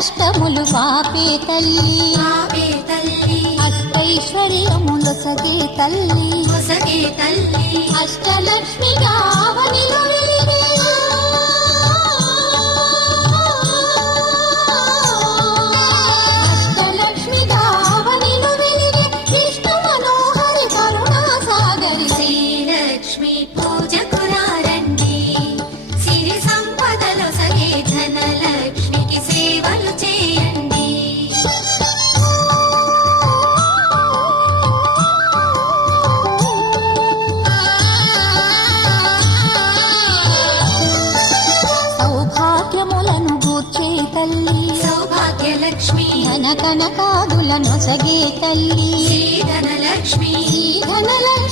కష్టములు పాపే తల్లి అష్టైశ్వర్యములొసగే తల్లి అష్టలక్ష్మి గావనిలో వెలిగే అష్టలక్ష్మి గావనిలో వెలిగే విష్ణు మనోహరి కరుణా సాగరి శ్రీలక్ష్మి పూజకు రండి సిరి సంపదలొసగే ధనలక్ష్మికి సేవలు చేయండి. సౌభాగ్యములను గూర్చే తల్లి సౌభాగ్యలక్ష్మి ధన కనకాదులను సగే తల్లి శ్రీ ధనలక్ష్మి ధనలక్ష్మి